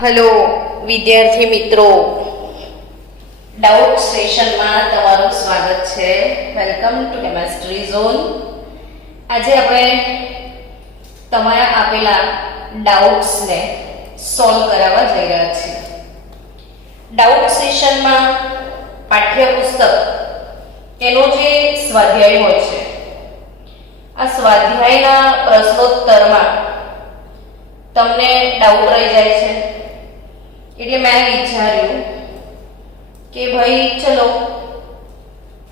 Hello વિદ્યાર્થી મિત્રો, doubt સેશનમાં તમારું સ્વાગત છે. Welcome to chemistry zone. આજે આપણે તમારા આપેલા ડાઉટ્સને સોલ્વ કરાવવા જઈ રહ્યા છીએ. ડાઉટ સેશનમાં પાઠ્યપુસ્તક એનો જે સ્વાધ્યાય હોય છે, આ સ્વાધ્યાયના પ્રશ્નોત્તરમાં તમને ડાઉટ રહી જાય છે, એટલે મેં વિચાર્યું કે ભાઈ ચલો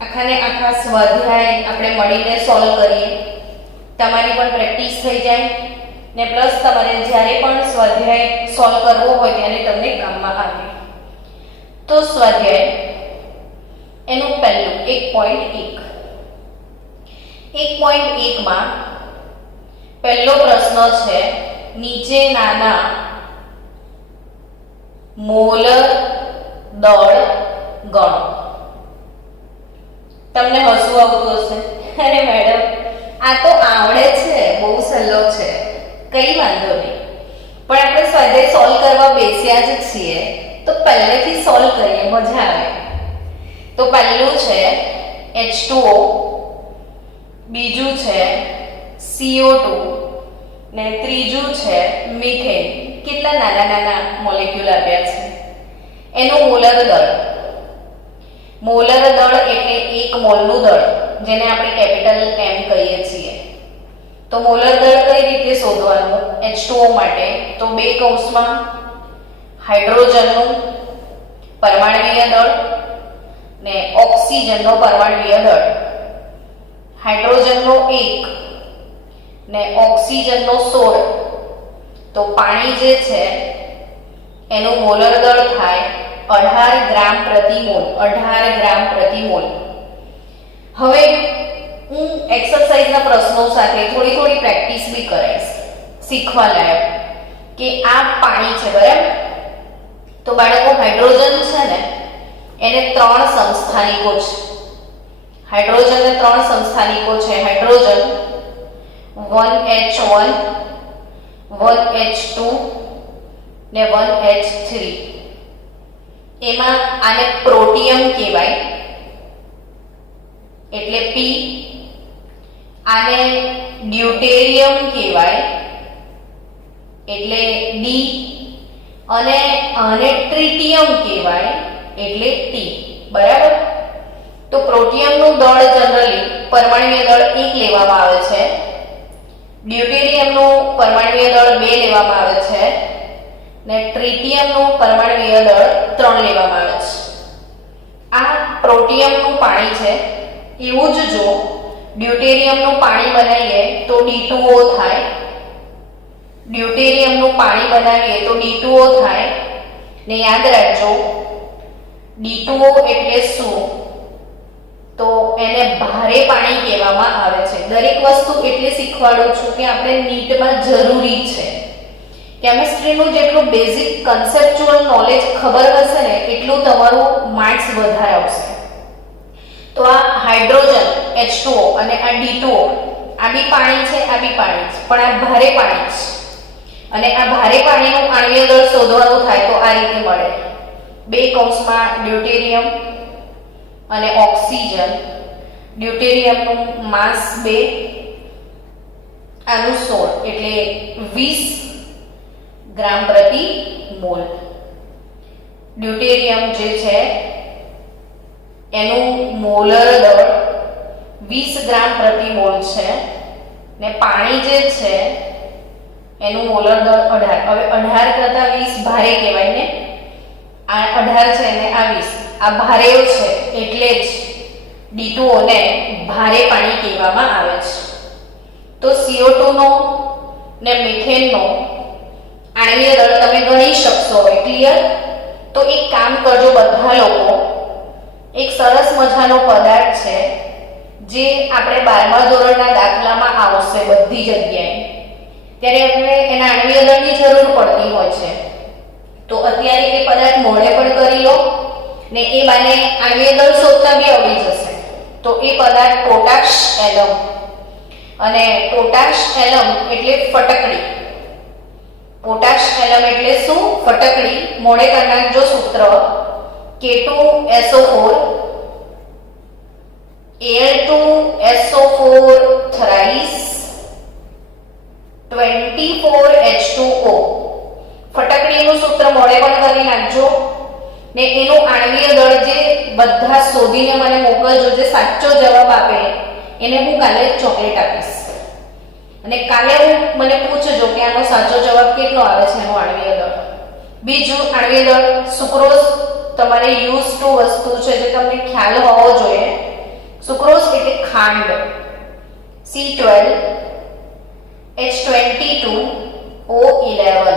આખાને આખા સ્વાધ્યાય આપણે મળીને સોલ્વ કરીએ. તમારી પણ પ્રેક્ટિસ થઈ જાય ને પ્લસ તમારે જ્યારે પણ સ્વાધ્યાય સોલ્વ કરવો હોય ત્યારે તમને કામમાં આવે. તો સ્વાધ્યાય એનું પહેલું 1.1 માં પહેલો પ્રશ્ન છે, નીચેનાના મોલર દળ ગણો. તમને હસવું આવતું હશે, અરે મેડમ આ તો આવડે છે, બહુ સહેલો છે, કઈ વાંધો નહીં, પણ આપણે સ્વાધ્યાય સોલ્વ કરવા બેસ્યા જ છીએ તો પહેલેથી સોલ્વ કરીએ, મજા આવે. તો પહેલું છે H2O, બીજું છે CO2 ને ત્રીજું છે મિથેન. કેટલા નાના નાના મોલેક્યુલ આપ્યા છે. એનું મોલર દળ. મોલર દળ એટલે એક મોલનું દળ, જેને આપણે કેપિટલ M કહીએ છીએ. તો મોલર દળ કઈ રીતે શોધવાનું H2O માટે? તો બે કૌંસમાં હાઇડ્રોજનનું પરમાણુય દળ ને ઓક્સિજનનો પરમાણુય દળ. હાઇડ્રોજનનો 1 ને ઓક્સિજનનો 16. તો પાણી જે છે એનું મોલર દળ થાય 18 ગ્રામ પ્રતિ મોલ. 18 ગ્રામ પ્રતિ મોલ. હવે હું એક્સરસાઇઝના પ્રશ્નો સાથે થોડી થોડી પ્રેક્ટિસ બી કરાઈશ, શીખવા લાયક કે આ પાણી છે, બરાબર? તો બાળકો હાઇડ્રોજન છે ને એને 3 સમસ્થાનિકો છે. હાઇડ્રોજનને 3 સમસ્થાનિકો છે. હાઇડ્રોજન 1H1, 1H2 ને 1H3. એમાં આને પ્રોટિયમ કહેવાય એટલે P. આને ડ્યુટેરિયમ કહેવાય એટલે D. અને આને ટ્રિટિયમ કહેવાય એટલે T. બરાબર? તો પ્રોટિયમનું દળ જનરલી પરમાણુય દળ 1 લેવામાં આવે છે. ડ્યુટેરિયમનું પરમાણુય દળ 2 લેવામાં આવે છે ને ટ્રિટિયમનું પરમાણુય દળ 3 લેવામાં આવે છે. આ પ્રોટિયમનું પાણી છે. એવું જ જો ડ્યુટેરિયમનું પાણી બનાવીએ તો D2O થાય. ડ્યુટેરિયમનું પાણી બનાવીએ તો D2O થાય. ને યાદ રાખજો D2O એટલે શું? તો એને ભારે પાણી કહેવામાં આવે છે. દરેક વસ્તુ એટલે શીખવાડું છું કે આપણે નીટમાં જરૂરી છે. કેમિસ્ટ્રીનું જેટલું બેઝિક કન્સેપ્ચ્યુઅલ નોલેજ ખબર હશે ને એટલું તમારું માર્ક્સ વધારે આવશે. તો આ હાઇડ્રોજન H2O અને આ D2O, આ બી પાણી છે, આ બી પાણી છે, પણ આ ભારે પાણી છે. અને આ ભારે પાણીનું આણ્વીય દળ શોધવાનું થાય તો આ રીતે મળે. બે કૌંસમાં ડ્યુટેરિયમ અને ઓક્સિજન. ડ્યુટેરિયમનું માસ 2, આનું 16 એટલે 20 ગ્રામ પ્રતિ મોલ. ડ્યુટેરિયમ જે છે એનું મોલર દળ 20 ગ્રામ પ્રતિ મોલ છે ને પાણી જે છે એનું મોલર દળ 18. હવે 18 કરતા 20 ભારે કહેવાય ને, આ 18 છે ને આ 20, આ ભારે છે એટલે જ D2O ને ભારે પાણી કહેવામાં આવે છે. તો CO2 નો ને મિથેનનો આણ્વીય દળ તમે ગણી શકશો. હવે ક્લિયર? તો એક કામ કરજો બધા લોકો, એક સરસ મજાનો પદાર્થ છે જે આપણે 12મા ધોરણના દાખલામાં આવશે બધી જગ્યાએ, ત્યારે આપણે એના આણ્વીય દળની જરૂર પડતી હોય છે. તો અત્યારે એ પદાર્થ મોડે પણ કરી લો ને એ બાને આણ્વીય દળ શોધતા બી આવડી જશે. તો એ પદાર્થ પોટાશ એલમ. અને પોટાશ એલમ એટલે ફટકડી. પોટાશ એલમ એટલે શું? ફટકડી મોડે કરી નાખજો સૂત્ર K2SO4 Al2SO4 thrice 24H2O. ફટકડીનું સૂત્ર મોડે પણ કરી નાખજો ને એનું આણ્વીય દળ જે બધા શોધીને મને મોકલજો, જે સાચો જવાબ આપે એને હું કાલે ચોકલેટ આપીશ. અને કાલે મને પૂછજો કે આનો સાચો જવાબ કેટલો આવે છે એનો આણ્વીય દળ. બીજું આણ્વીય દળ સુક્રોઝ તમારે યુઝ ટુ વસ્તુ છે જે તમને ખ્યાલ હોવો જોઈએ. સુક્રોઝ એટલે ખાંડ C12H22O11.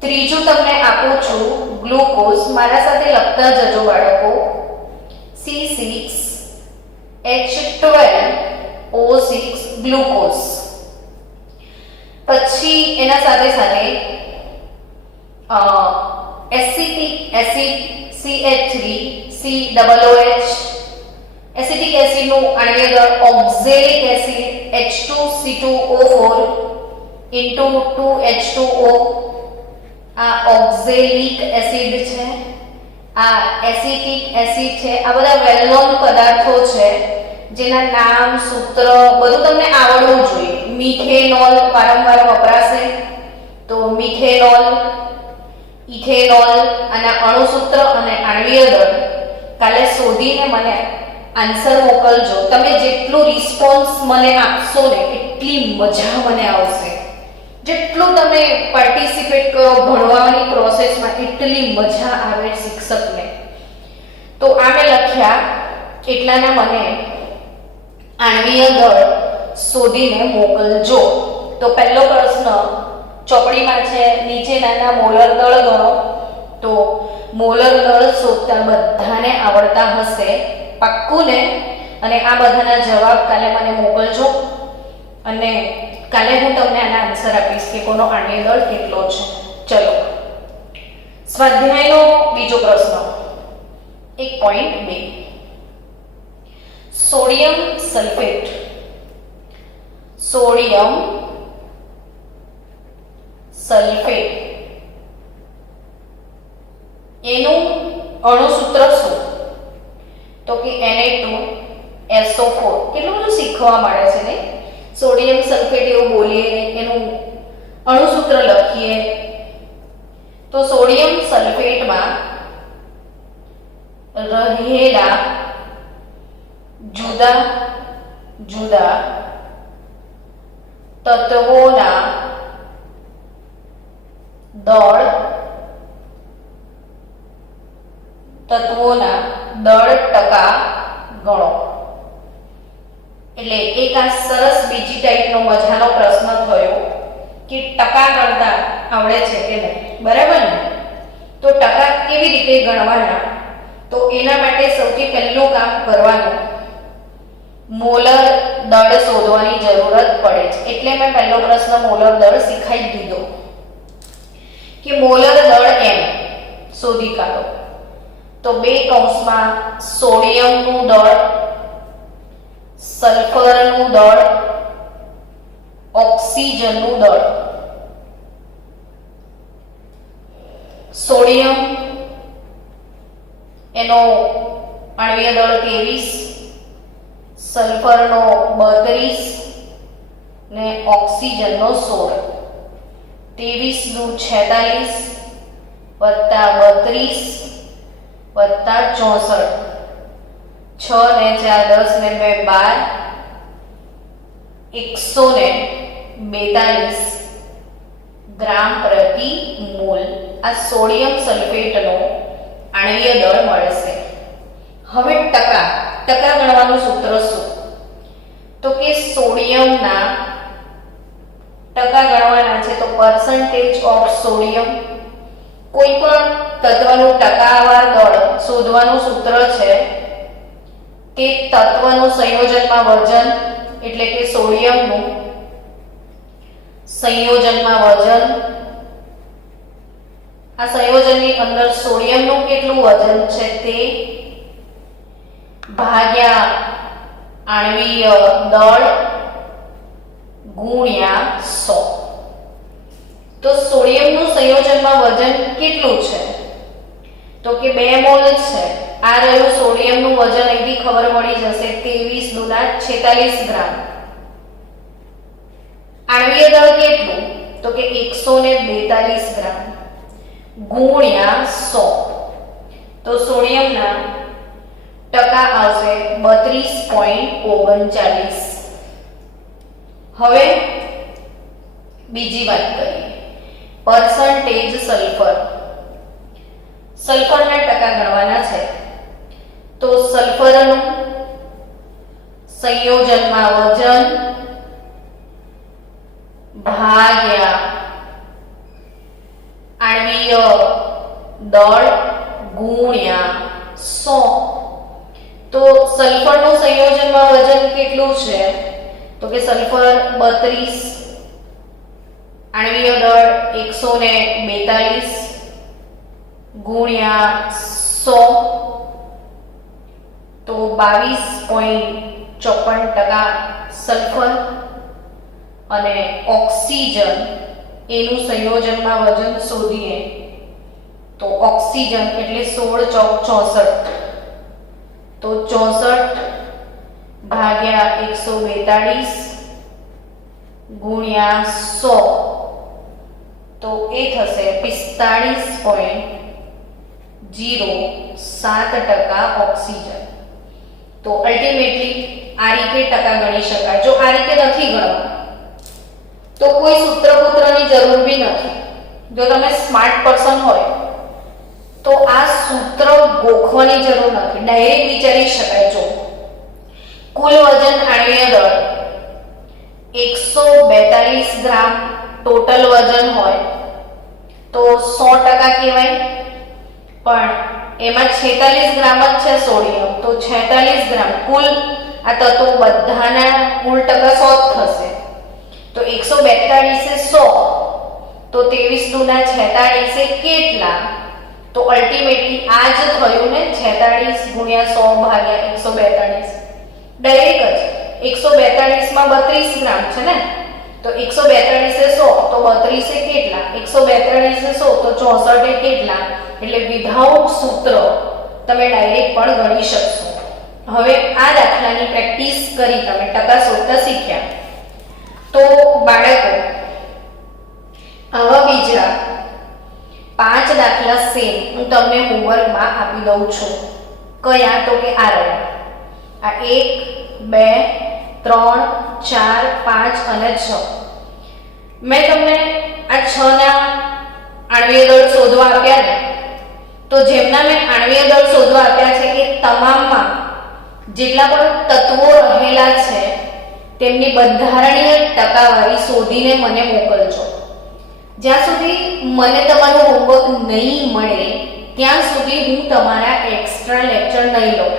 ત્રીજું તમને આપું છું ગ્લુકોઝ, મારા સાથે લખતા જજો બાળકો, C6H12O6 ગ્લુકોઝ. પછી એના સાથે સાથે એસિટિક એસિડ CH3COOH, એસિટિક એસિડનું આણ્વીય દળ oxalic acid H2C2O4 into 2H2O. આ ઓક્ઝેલિક એસિડ છે, આ એસિટિક એસિડ છે. આ બધા વેલ નોન પદાર્થો છે જેના નામ સૂત્ર બધું તમને આવડવું જોઈએ. મિથેનોલ વારંવાર વપરાશે તો મિથેનોલ, ઇથેનોલ, આના અણુસૂત્ર અને આણ્વીય દળ કાલે શોધીને મને આન્સર મોકલજો. તમે જેટલું રિસ્પોન્સ મને આપશો ને એટલી મજા મને આવશે. જેટલું તમે પાર્ટિસિપેટ કરો ભણવાની પ્રોસેસમાં એટલી મજા આવે શિક્ષકને. તો આ મેં લખ્યા એટલાના મને આણ્વીય દળ શોધીને મોકલજો. તો પહેલો પ્રશ્ન ચોપડીમાં છે, નીચેનાના મોલર દળ ગણો. તો મોલર દળ શોધતા બધાને આવડતા હશે પાક્કું ને? અને આ બધાના જવાબ કાલે મને મોકલજો અને કાલે હું તમને આના આન્સર આપીશ કે કોનો આણ્વીય દળ કેટલો છે. ચલો સ્વાધ્યાયનો બીજો પ્રશ્ન 1.2 સોડિયમ સલ્ફેટ. સોડિયમ સલ્ફેટ એનું અણુસૂત્ર શું? તો કે Na2SO4. કેટલું બધું શીખવા મળે છે ને. સોડિયમ સલ્ફેટ એવું બોલીએ, એનું અણુસૂત્ર લખીએ. તો સોડિયમ સલ્ફેટમાં રહેલા જુદા જુદા તત્વોના દળ ટકા ગણો. એટલે એક આ સરસ બીજી ટાઈપનો મજાનો પ્રશ્ન થયો કે ટકા ગણતા આવડે છે કે નહીં, બરાબર ને? તો ટકા કેવી રીતે ગણવાના? તો એના માટે સૌથી પહેલું કામ કરવાનું મોલર દળ શોધવાની જરૂરત પડે છે. એટલે મેં પહેલો પ્રશ્ન મોલર દળ શીખાઈ દીધો કે મોલર દળ m શોધી કાઢો. તો બે કૌંસમાં સોડિયમનું દળ, સલ્ફરનું દળ, ઓક્સિજનનું દળ. સોડિયમ એનો આણ્વીય દળ 23, સલ્ફરનો 32 ને ઓક્સિજનનો 16. 23 નું 46 વત્તા 32 વત્તા 64. 6 ને 4 10 ને 2 12 142 ગ્રામ પ્રતિ મોલ આ સોડિયમ સલ્ફેટનો આણ્વીય દળ મળશે. હવે ટકા ગણવાનું સૂત્ર શું? તો કે સોડિયમના ટકા ગણવાના છે તો પર્સન્ટેજ ઓફ સોડિયમ. કોઈ પણ તત્વનું ટકાવાર દળ શોધવાનું સૂત્ર છે તે તત્વનું સંયોજનમાં વજન, એટલે કે સોડિયમનું સંયોજનમાં વજન. આ સંયોજનની અંદર સોડિયમનું કેટલું વજન છે તે ભાગ્યા આણ્વીય દળ ગુણ્યા 100. તો સોડિયમનું સંયોજનમાં વજન કેટલું છે? તો કે 2 મોલ છે. આ રહ્યું સોડિયમનું વજન, અહીંથી ખબર પડી જશે 23 દુના 46 ગ્રામ. આણ્વીય દળ કેટલું? તો કે 142 ગ્રામ ગુણ્યા 100. તો સોડિયમના ટકા આવશે 32.39. હવે બીજી વાત કરીએ, પર્સન્ટેજ સલ્ફર. સલ્ફરના ટકા ગણવાના છે. તો સલ્ફરનું સંયોજનમાં વજન ભાગ્યા આણ્વીય દળ ગુણ્યા 100. તો સલ્ફરનું સંયોજનમાં વજન કેટલું છે? તો કે સલ્ફર 32, આણ્વીય દળ 142 ગુણ્યા 100, તો 22.54% સલ્ફર. અને ઓક્સિજન એનું સંયોજનમાં વજન શોધીએ તો ઓક્સિજન એટલે 16 ચોક 64. તો 64 ભાગ્યા 142 ગુણ્યા 100, તો એ થશે 45.07% ઓક્સિજન. તો અલ્ટિમેટલી આ રીતે ટકા ગણી શકાય. જો આ રીતે નથી ગણવા તો કોઈ સૂત્રપુત્રની જરૂર બી નથી. જો તમે સ્માર્ટ પર્સન હોય તો આ સૂત્ર ગોખવાની જરૂર નથી, ડાયરેક્ટ વિચારી શકાય. જો કુલ વજન આણ્વીય દળ 142 ગ્રામ ટોટલ વજન હોય તો 100% કહેવાય, પણ એમાં 46 ગ્રામ જ છે સોડિયમ. તો 46 ગ્રામ કુલ આ તત્વો બધાના કુલ ટકા 100 થશે. તો 142 એ 100, તો 23 દુના 46 એ કેટલા? તો અલ્ટિમેટલી આ જ થયું ને, 46 ગુણ્યા 100 ભાગ્યા 142. ડાયરેક્ટ જ 142 માં 32 ગ્રામ છે ને, તો 142 એ 100, તો 32 એ કેટલા? 142 એ 100, તો 64 એ કેટલા? એટલે વિધાઉટ સૂત્ર તમે ડાયરેક્ટ પણ ગણી શકશો. હવે આ દાખલાની પ્રેક્ટિસ કરી તમે ટકા શોધતા શીખ્યા. તો બાળકો, આવા બીજા 5 દાખલા સેમ હું તમને હોમવર્કમાં આપી દઉં છું. કયા? તો કે આ રહ્યા, આ 1, 2, 3, 4, 5 અને 6. મેં તમને આ 6 ના આણ્વીય દળ શોધવા આપ્યા ને, તો જેમના મેં આણ્વીય દળ શોધવા આપ્યા છે કે તમામમાં જેટલા પણ તત્વો રહેલા છે તેમની બંધારણીય ટકાવારી શોધીને મને મોકલજો. જ્યાં સુધી મને તમારું હોમવર્ક નહીં મળે ત્યાં સુધી હું તમારા એક્સ્ટ્રા લેક્ચર નહીં લઉં.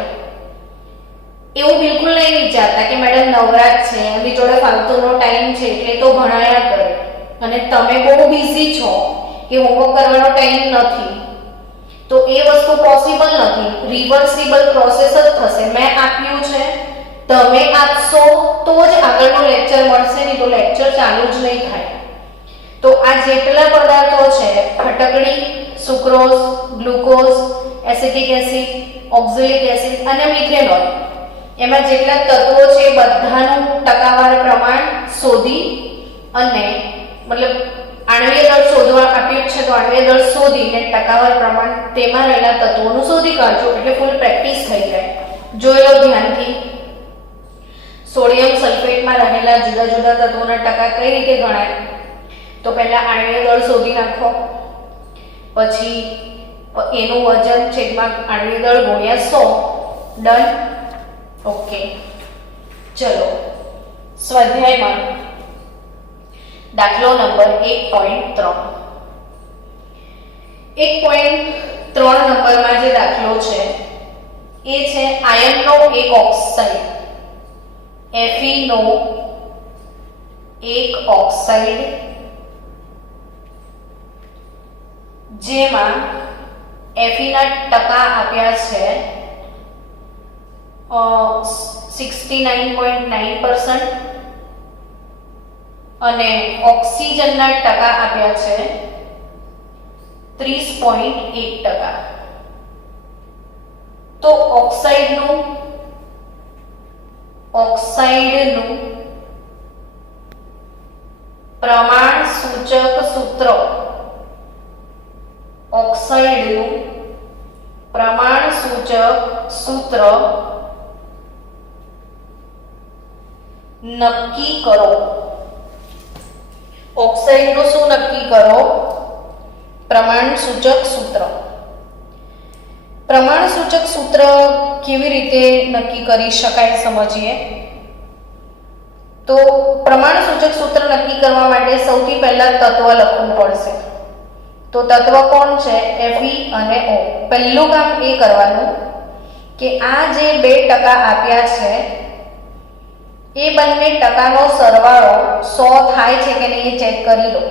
એવું બિલકુલ નહીં વિચારતા કે મેડમ નવરાત છે, એમની જોડે ફાલતુનો ટાઈમ છે એટલે તો ભણાયા કરે, અને તમે બહુ બિઝી છો કે હોમવર્ક કરવાનો ટાઈમ નથી. તો એ વસ્તુ પોસિબલ નથી. રિવર્સિબલ પ્રોસેસ જ થશે. મેં આપ્યું છે, તમે આપશો તો જ આગળનો લેક્ચર મળશે, નહીં તો લેક્ચર ચાલુ જ નહીં થાય. તો આ જેટલા પદાર્થો છે, ખટકડી, sucrose, glucose, acetic acid, oxalic acid અને મિથેનોલ, એમાં જેટલા તત્વો છે બધાનું ટકાવાર પ્રમાણ શોધી, અને મતલબ આણ્વીય દળ શોધવા આપ્યું છે તો આણ્વીય દળ શોધીને ટકાવાર પ્રમાણ તેમાં રહેલા તત્વોનું શોધી કાઢજો, એટલે ફૂલ પ્રેક્ટિસ થઈ જાય. જોઈ લો ધ્યાનથી. સોડિયમ સલ્ફેટમાં રહેલા જુદા જુદા તત્વોના ટકા કઈ રીતે ગણાય? તો પહેલા આણ્વીય દળ શોધી નાખો, પછી એનું વજન છેદમાં આણ્વીય દળ ગુણ્યા 100. ડન. ઓકે, ચલો સ્વાધ્યાયમાં દાખલો નંબર 1.3. 1.3 નંબરમાં જે દાખલો છે એ છે આયર્નનો એક ઓક્સાઇડ, Fe નો એક ઓક્સાઇડ, જેમાં Fe ના ટકા આપ્યા છે 69.9%, અને ઓક્સિજનના ટકા આપ્યા છે 30.1%. તો ઓક્સાઇડનું પ્રમાણ સૂચક સૂત્ર, ઓક્સાઇડનું પ્રમાણ સૂચક સૂત્ર નક્કી કરો. ઓક્સાઇડનું શું નક્કી કરો? પ્રમાણ સૂચક સૂત્ર. પ્રમાણ સૂચક સૂત્ર કેવી રીતે નક્કી કરી શકાય સમજીએ. તો પ્રમાણ સૂચક સૂત્ર નક્કી કરવા માટે સૌથી પહેલા તત્વ લખવું પડશે. તો તત્વ કોણ છે? Fe અને O. પહેલું કામ એ કરવાનું કે આ જે 2% આપ્યા છે એ બંને ટકાનો સરવાળો 100 થાય છે કે નહીં એ ચેક કરી લો.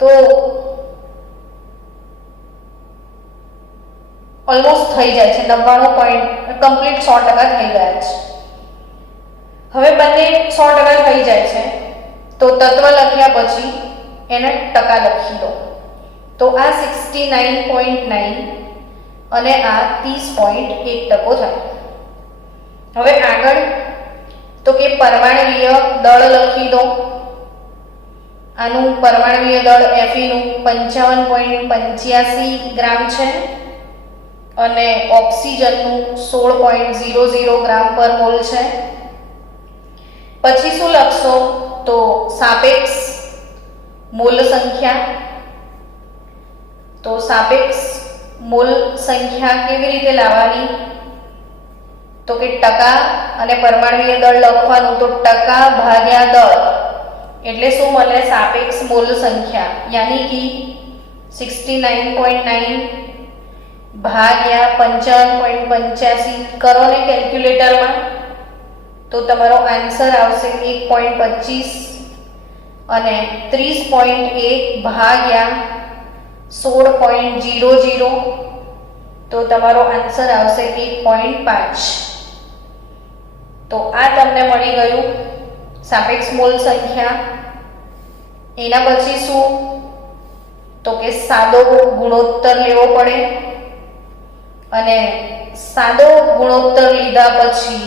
તો ઓલમોસ્ટ થઈ જાય છે, 99 કમ્પ્લીટ 100% થઈ ગયા છે. હવે બંને 100% થઈ જાય છે તો તત્વ લખ્યા પછી એને ટકા લખી દો. તો આ 69.9 અને આ 30.1% થાય. હવે આગળ તો કે પરમાણ્વીય દળ લખી દો. આનું પરમાણ્વીય દળ Fe નું 55.85 ગ્રામ છે અને ઓક્સિજનનું 16.00 ગ્રામ પર મોલ છે. પછી શું લખશો? તો સાપેક્ષ મોલ સંખ્યા. તો સાપેક્ષ મોલ સંખ્યા કેવી રીતે લાવવાની? તો કે ટકા અને પરમાણ્વીય દળ લખવાનું. તો ટકા ભાગ્યા દળ એટલે શું મળે? સાપેક્ષ મોલ સંખ્યા. યાની કે 69.9 ભાગ્યા 55.85 કરો ને કેલ્ક્યુલેટરમાં તો તમારો આન્સર આવશે 1.25 અને 30.1 ભાગ્યા 16.00 તો તમારો આન્સર આવશે 1.5. તો આ તમને મળી ગયું સાપેક્ષ મોલ સંખ્યા. એના પછી શું? તો કે સાદો ગુણોત્તર લેવો પડે અને સાદો ગુણોત્તર લીધા પછી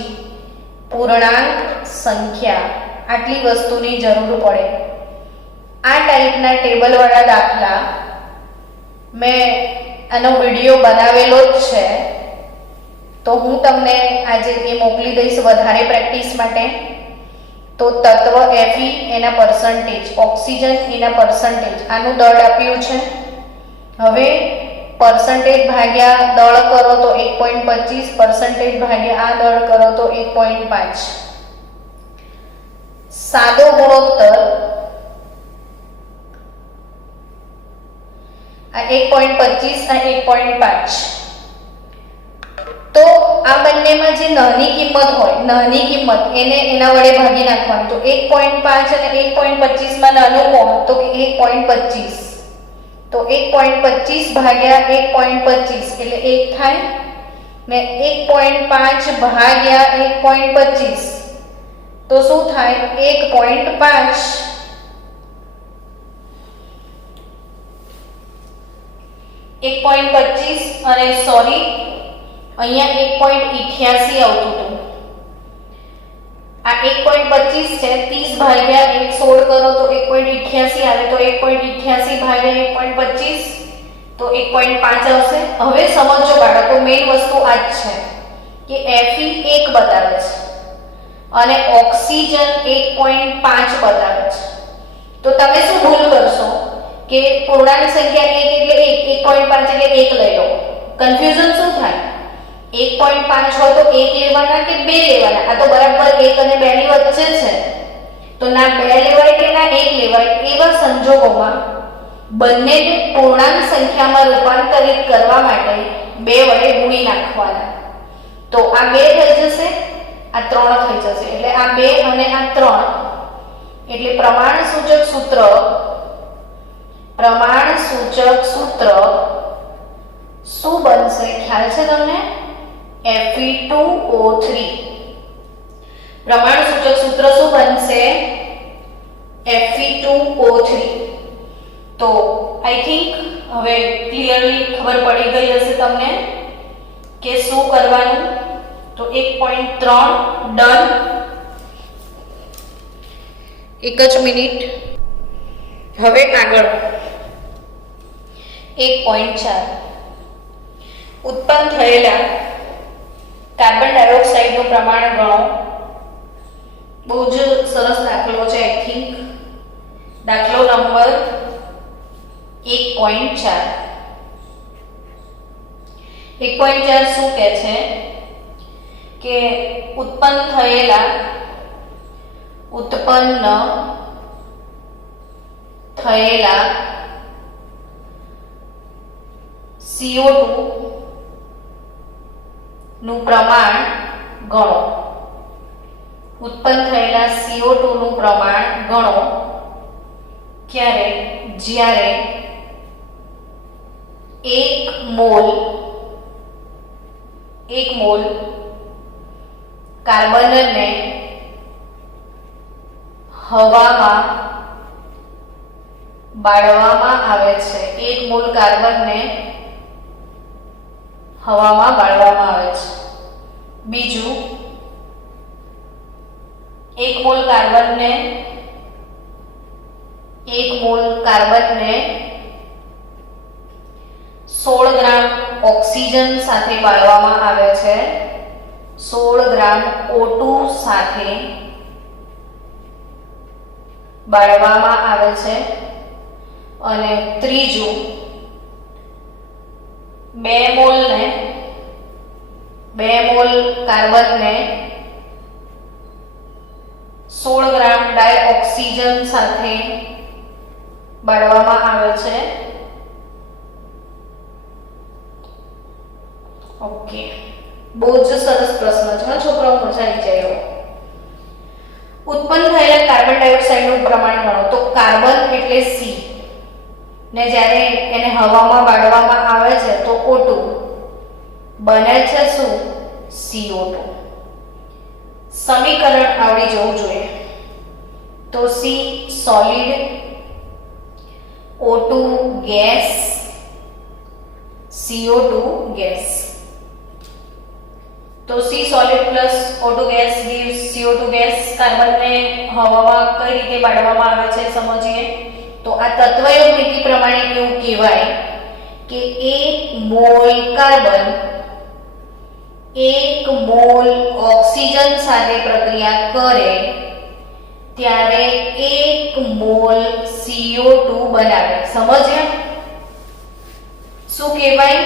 પૂર્ણાંક સંખ્યા, આટલી વસ્તુની જરૂર પડે. આ ટાઈપના ટેબલ વાળા દાખલા મેં આનો વિડીયો બનાવેલો જ છે, તો હું તમને આજે એ મોકલી દઈશ વધારે પ્રેક્ટિસ માટે. તો તત્વ Fe એના પર્સન્ટેજ, ઓક્સિજન એના પર્સન્ટેજ, આનું દળ આપ્યું છે. હવે પર્સન્ટેજ ભાગ્યા દળ કરો તો 1.25, પર્સન્ટેજ ભાગ્યા આ દળ કરો તો 1.5. સાદો ગુણોત્તર આ 1.25 અને 1.5. તો આ બંનેમાં જે નાની કિંમત હોય, નાની કિંમત એને એના વડે ભાગી નાખવાનું. તો 1.5 અને 1.25 માં નાનું કોણ? તો કે 1.25. તો 1.25 ભાગ્યા 1.25 એટલે 1 થાય ને 1.5 ભાગ્યા 1.25 તો શું થાય? 1.5. અને સોરી અહીંયા 1.88 આવતું હતું. આ 1.25 છે, 30 ભાગ્યા 116 કરો તો 1.88 આવે. તો 1.88 ભાગ્યા 1.25 તો 1.5 આવશે. હવે સમજો બાળકો, મેઇન વસ્તુ આ જ છે કે Fe 1 બતાવે છે અને ઓક્સિજન 1.5 બતાવે છે. તો તમે શું ભૂલ કરશો કે પૂર્ણાંક સંખ્યા 1 એટલે 1, 1.5 એટલે 1 લઈ લો. કન્ફ્યુઝન શું થાય? 1.5 હોય તો 1 લેવાના કે 2 લેવાના? આ તો બરાબર 1 અને 2 ની વચ્ચે છે. તો ના 2 લેવાય કે ના 1 લેવાય. એવા સંજોગોમાં બંનેને પૂર્ણાંક સંખ્યામાં રૂપાંતરિત કરવા માટે 2 વડે ગુણી નાખવાના. તો આ 2 થઈ જશે, આ 3 થઈ જશે. એટલે આ 2 અને આ 3 એટલે પ્રમાણ સૂચક સૂત્ર શું બનશે? ખ્યાલ છે તમને? Fe2O3. પ્રમાણસૂચક સૂત્ર શું બનશે? Fe2O3. તો આઈ થિંક હવે ક્લિયરલી ખબર પડી ગઈ હશે તમને કે શું કરવાનું. તો 1.3 ડન. એક જ મિનિટ. હવે આગળ 1.4 ઉત્પન્ન થયેલા કાર્બન ડાયોક્સાઇડનું પ્રમાણ ગણો. બહુ જ સરસ દાખલો છે આઈ થિંક. દાખલો નંબર 1.4. 1.4 શું કહે છે કે ઉત્પન્ન થયેલા CO2 નું પ્રમાણ ગણો. ઉત્પન્ન થયેલા CO2 નું પ્રમાણ ગણો. ક્યારે? જ્યારે 1 મોલ કાર્બનને હવામાં બાળવામાં આવે છે. 1 મોલ કાર્બનને હવામાં બાળવામાં આવે છે. બીજું 1 મોલ કાર્બનને 16 ગ્રામ ઓક્સિજન સાથે બાળવામાં આવે છે. 16 ગ્રામ O2 સાથે બાળવામાં આવે છે. અને ત્રીજું 2 મોલ કાર્બનને 16 ગ્રામ ડાયઓક્સિજન સાથે બાળવામાં આવે છે. ઓકે, બહુ જ સરસ પ્રશ્ન છે છોકરાઓ, મજા આવી જાય. ઉત્પન્ન થયેલા કાર્બન ડાયોક્સાઇડનું પ્રમાણ ગણો. તો કાર્બન એટલે C ને જ્યારે એને હવામાં બાળવામાં આવે છે તો O2 બને છે શું? CO2. સમીકરણ આવડી જવું જોઈએ. તો C solid, O2 gas, CO2 gas. તો C solid plus O2 gas gives CO2 gas. કાર્બનને હવામાં કઈ રીતે બાળવામાં આવે છે સમજીએ. તો આ તત્વયોગ નીતિ પ્રમાણે એવું કહેવાય કે 1 મોલ કાર્બન 1 મોલ ઓક્સિજન સાથે પ્રક્રિયા કરે ત્યારે 1 મોલ CO2 બનાવે. સમજ્યા? શું કહેવાય?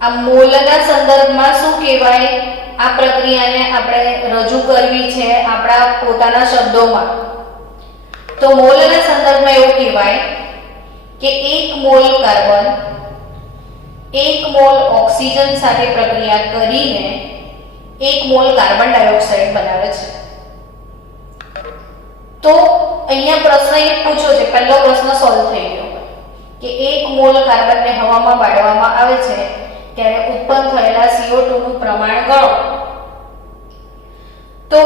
આ મોલના સંદર્ભમાં શું કહેવાય? આ પ્રક્રિયાને આપણે રજૂ કરવી છે આપણા પોતાના શબ્દોમાં. તો મોલના સંદર્ભમાં એવું કહેવાય કે 1 મોલ કાર્બન 1 મોલ ઓક્સિજન સાથે પ્રક્રિયા કરીને 1 મોલ કાર્બન ડાયોક્સાઇડ બનાવે છે. તો અહીંયા પ્રશ્ન એ પૂછ્યો છે, પહેલો પ્રશ્ન સોલ્વ થઈ ગયો કે 1 મોલ કાર્બનને હવામાં બાળવામાં આવે છે ત્યારે ઉત્પન્ન થયેલા CO2 નું પ્રમાણ ગણો. તો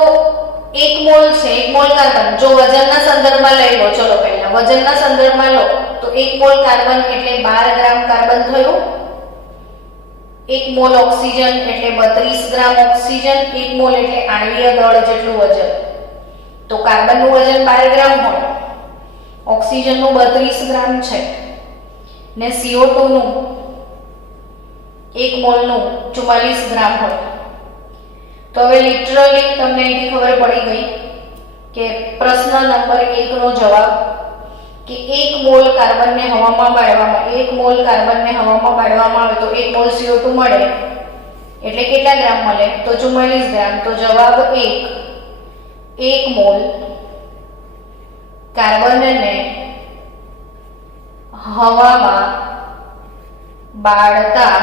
1 મોલ છે, 1 મોલ કાર્બન. જો વજનના સંદર્ભમાં લઈ લો, ચલો પહેલા વજનના સંદર્ભમાં લો તો 1 મોલ કાર્બન એટલે 12 ગ્રામ કાર્બન થયું. 1 મોલ ઓક્સિજન એટલે 32 ગ્રામ ઓક્સિજન. 1 મોલ એટલે આણ્વીય દળ જેટલું વજન. તો કાર્બનનું વજન 12 ગ્રામ હોય, ઓક્સિજનનું 32 ગ્રામ છે ને CO2 નું 1 મોલનું 44 ગ્રામ હોય. તો હવે લિટરલી તમને અહીંથી ખબર પડી ગઈ કે પ્રશ્ન નંબર 1 નો જવાબ કે 1 મોલ કાર્બનને હવામાં બાળવામાં 1 મોલ કાર્બનને હવામાં બાળવામાં આવે તો 1 મોલ CO2 મળે એટલે કેટલા ગ્રામ મળે? તો 44 ગ્રામ. તો જવાબ 1 મોલ કાર્બનને હવામાં બાળતા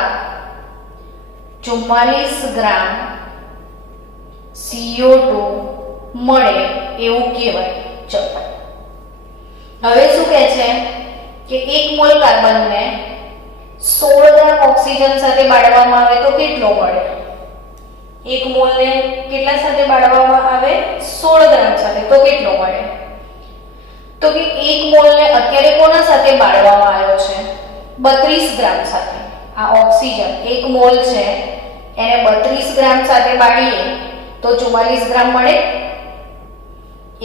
44 ગ્રામ CO2 મળે એવું કહેવાય. ચલો હવે શું કહે છે કે 1 મોલ કાર્બનને 16 ગ્રામ ઓક્સિજન સાથે બાળવામાં આવે તો કેટલો મળે? 1 મોલને કેટલા સાથે બાળવામાં આવે? 16 ગ્રામ સાથે. તો કેટલો મળે? તો કે 1 મોલને અત્યારે કોના સાથે બાળવામાં આવ્યો છે? 32 ગ્રામ સાથે. આ ઓક્સિજન 1 મોલ છે એને 32 ગ્રામ સાથે બાળીએ તો 44 ગ્રામ મળે.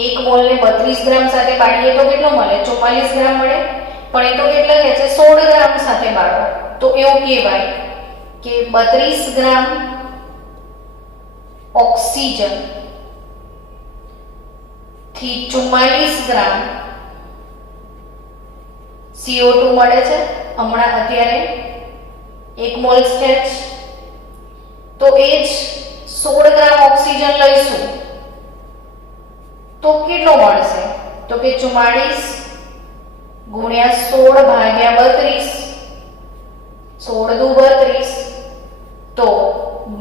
1 મોલને 32 ગ્રામ સાથે બાળીએ તો કેટલો મળે? 44 ગ્રામ મળે. પણ એ તો કેટલા કહે છે? 16 ગ્રામ સાથે બાળો. તો એવું કહેવાય કે 32 ગ્રામ ઓક્સિજન થી 44 ગ્રામ CO2 મળે છે હમણાં અત્યારે 1 મોલ છે. તો એ જ 16 ગ્રામ ઓક્સિજન લઈશું તો કેટલો મળશે? તો કે 44 ગુણ્યા 16 ભાગ્યા 32, 16 દુ 32, તો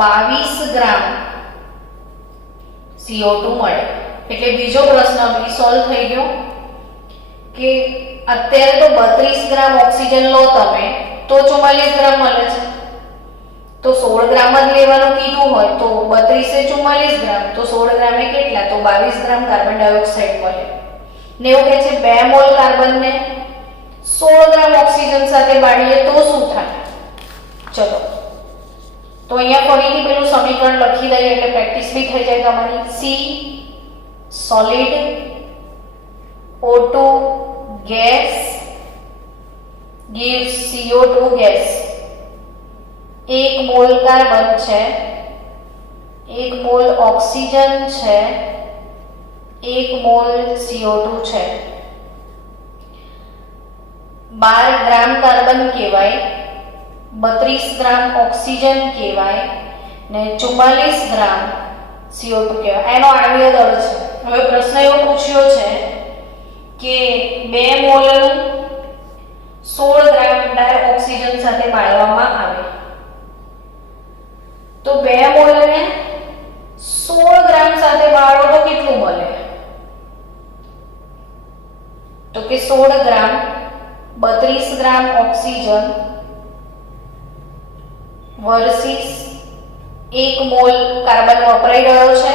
22 ગ્રામ CO2 મળે. એટલે બીજો પ્રશ્ન બી સોલ્વ થઈ ગયો કે અત્યારે તો 32 ગ્રામ ઓક્સિજન લો તમે તો 44 ગ્રામ મળે છે. તો 16 ગ્રામ જ લેવાનું કીધું હોય તો 32 એ 44 ગ્રામ તો 16 ગ્રામે કેટલા? તો 22 ગ્રામ કાર્બન ડાયોક્સાઇડ મળે. ને એવું કહે છે 2 મોલ કાર્બનને 16 ગ્રામ ઓક્સિજન સાથે બાળીએ તો શું થાય? ચલો તો અહીંયા ફરીથી પેલું સમીકરણ લખી દઈએ એટલે પ્રેક્ટિસ બી થઈ જાય તમારી. C solid O2 gas gives CO2 gas. 1 mall carbon છે, 1 મોલ ઓક્સિજન છે, 1 મોલ CO2 છે. 12 ગ્રામ કાર્બન કહેવાય, 32 ગ્રામ ઓક્સિજન કહેવાય ને 44 ગ્રામ CO2 કહેવાય. એનો આણ્વીય દળ છે. હવે પ્રશ્ન એવો પૂછ્યો છે કે 2 મોલ 16 ગ્રામ ડાયોક્સિજન સાથે બાળવામાં આવે તો 2 મોલને 16 ગ્રામ સાથે બાળો તો કેટલું મળે? તો કે 16 ગ્રામ 32 ગ્રામ ઓક્સિજન વર્સિસ 1 મોલ કાર્બન વપરાઈ રહ્યો છે,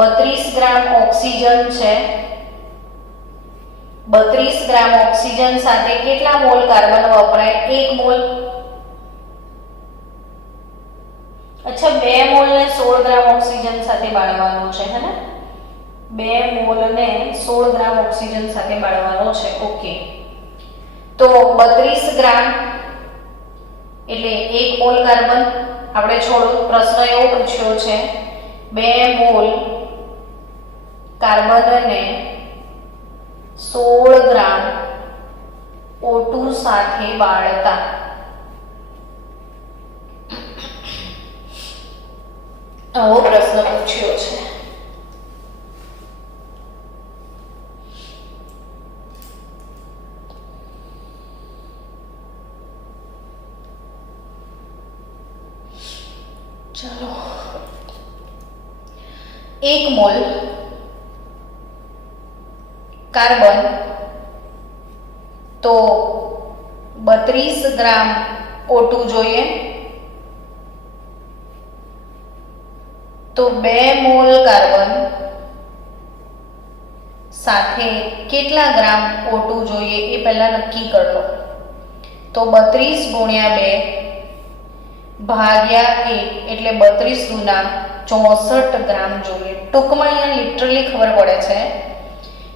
32 ગ્રામ ઓક્સિજન છે. 32 ગ્રામ ઓક્સિજન સાથે કેટલા મોલ કાર્બન વપરાય? 1 મોલ. અચ્છા 2 મોલને 16 ગ્રામ ઓક્સિજન સાથે બાળવાનો છે હે ને? 2 મોલને 16 ગ્રામ ઓક્સિજન સાથે બાળવાનો છે. ઓકે. તો 32 ગ્રામ એટલે 1 મોલ કાર્બન. આપણે છોડો પ્રશ્ન એવો પૂછ્યો છે 2 મોલ કાર્બનને 16 ગ્રામ O2 સાથે બાળતા આવો પ્રશ્ન પૂછ્યો છે. चलो 1 मोल कार्बन तो 32 ग्राम O2 જોઈએ તો 2 મોલ કાર્બન સાથે કેટલા ગ્રામ O2 જોઈએ એ પહેલા નક્કી કરી લો. તો 32 ગુણ્યા 2 ભાગ્યા 1 એટલે 32 ગુના 64 ગ્રામ જોઈએ. ટૂંકમાં અહીંયા લિટરલી ખબર પડે છે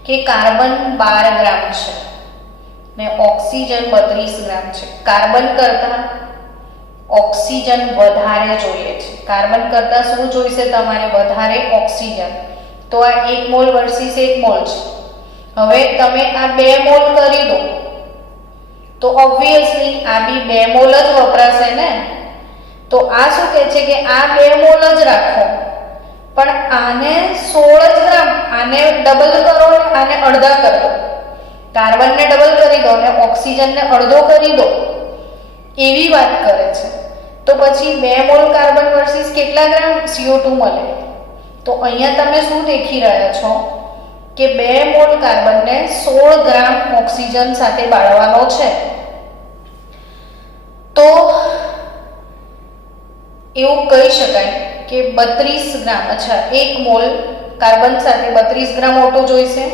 કે કાર્બન 12 ગ્રામ છે ને ઓક્સિજન 32 ગ્રામ છે. કાર્બન કરતા ઓક્સિજન વધારે જોઈએ છે. કાર્બન કરતા શું જોઈશે તમારે? વધારે ઓક્સિજન. તો આ 1 મોલ વર્સિસ 1 મોલ છે. હવે તમે આ 2 મોલ કરી દો તો ઓબ્વિયસલી આ બી 2 મોલ જ વપરાશે ને. તો આ શું કહે છે કે આ 2 મોલ જ રાખો પણ આને 16 જ ગ્રામ, આને ડબલ કરો ને આને અડધા કરો. કાર્બનને ડબલ કરી દો ને ઓક્સિજનને અડધો કરી દો એવી વાત કરે છે. તો પછી 2 મોલ કાર્બન વર્સિસ કેટલા ગ્રામ CO2 મળે? તો અહીંયા તમે શું દેખી રહ્યા છો કે 2 મોલ કાર્બનને 16 ગ્રામ ઓક્સિજન સાથે બાળવાનો છે. તો એવું કહી શકાય કે 32 ગ્રામ, અચ્છા 1 મોલ કાર્બન સાથે 32 ગ્રામ O2 જોઈશે,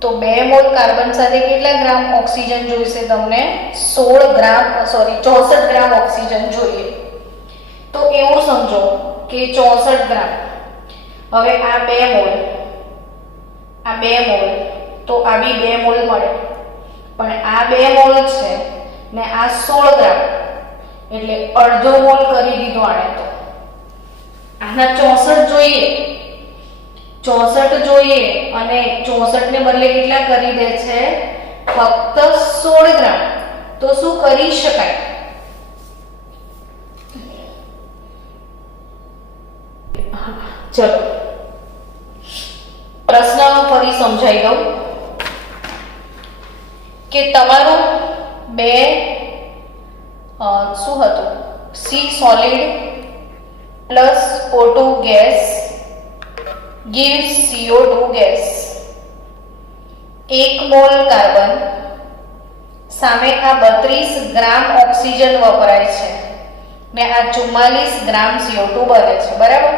તો 2 મોલ કાર્બન સાથે કેટલા ગ્રામ ઓક્સિજન જોઈશે? તમને 64 ગ્રામ ઓક્સિજન જોઈએ. તો એવું સમજો કે 64 ગ્રામ, હવે આ 2 મોલ, આ 2 મોલ, તો આ બી 2 મોલ મળે, પણ આ 2 મોલ છે ને આ 16 ગ્રામ, એટલે અડધો મોલ કરી દીધો આણે. તો આના 64 જોઈએ, 64 જોઈએ અને 64 ને બદલે કેટલા કરી દે છે? ફક્ત 16 ગ્રામ. તો શું કરી શકાય? ચલો પ્રશ્ન ફરી સમજાઈ દઉં કે તમારું શું હતું? C solid plus O2 gas gives CO2 gas. 1 mall carbon સામે આ 32 ગ્રામ ઓક્સિજન વપરાય છે ને આ 44 ગ્રામ CO2 બને છે, બરાબર?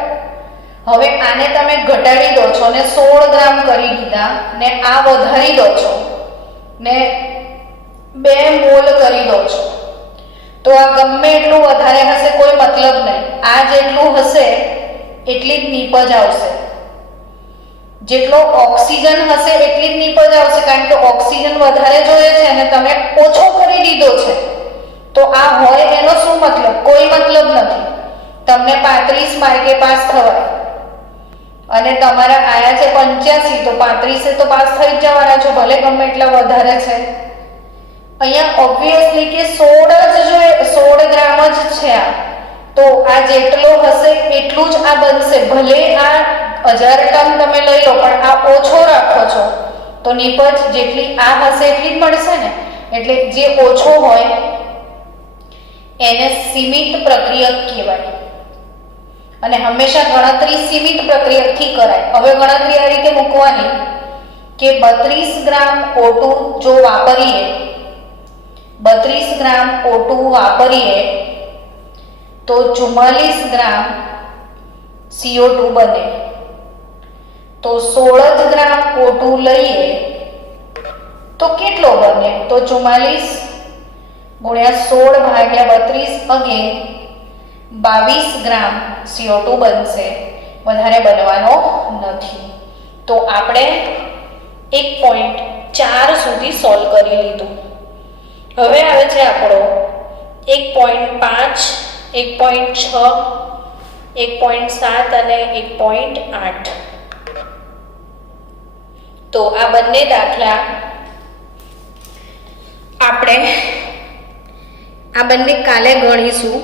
હવે આને તમે ઘટાડી દો છો ને 16 ગ્રામ કરી દીધા ને આ વધારી દો છો ને 2 મોલ કરી દો છો, તો આ ગમે એટલું વધારે હશે કોઈ મતલબ નહીં. આ જેટલું હશે એટલી જ નીપજ આવશે, જેટલો ઓક્સિજન હશે એટલી જ નીપજ આવશે, કારણ કે ઓક્સિજન વધારે જોઈએ છે અને તમે ઓછો કરી દીધો છે. તો આ હોય એનો શું મતલબ? કોઈ મતલબ નથી. તમને 35 માર્કે પાસ થવાય અને તમારા આયા છે 85, તો 35 તો પાસ થઈ જ જવાના છો, ભલે ગમે એટલા વધારે છે. અહીંયા ઓબ્વિયસલી કે 16 ગ્રામ જ છે આ, તો આ જેટલો હશે એટલું જ આ બનશે. ભલે આ 1000 ટન તમે લઈ લો, પણ આ ઓછો રાખો છો તો નિપજ જેટલી આ હશે એટલી જ મળશે ને. એટલે જે ઓછો હોય એને સીમિત પ્રક્રિયક કહેવાય અને હંમેશા ગણતરી સીમિત પ્રક્રિયકથી કરાય. હવે ગણતરી આ રીતે મૂકવાની કે 32 ગ્રામ O2 જો વાપરીએ, 32 ગ્રામ O2 વાપરીએ તો 44 ગ્રામ CO2 બને. તો 16 ગ્રામ O2 લઈએ તો કેટલો બને? તો 44 ગુણ્યા 16 ભાગ્યા 32 અગેન 22 ગ્રામ CO2 બનશે, વધારે બનવાનો નથી. તો આપણે 1.4 સુધી સોલ્વ કરી લીધું. હવે આવે છે આપણો 1.5, 1.6, 1.7 અને 1.8. તો આ બંને દાખલા આપણે કાલે ગણીશું.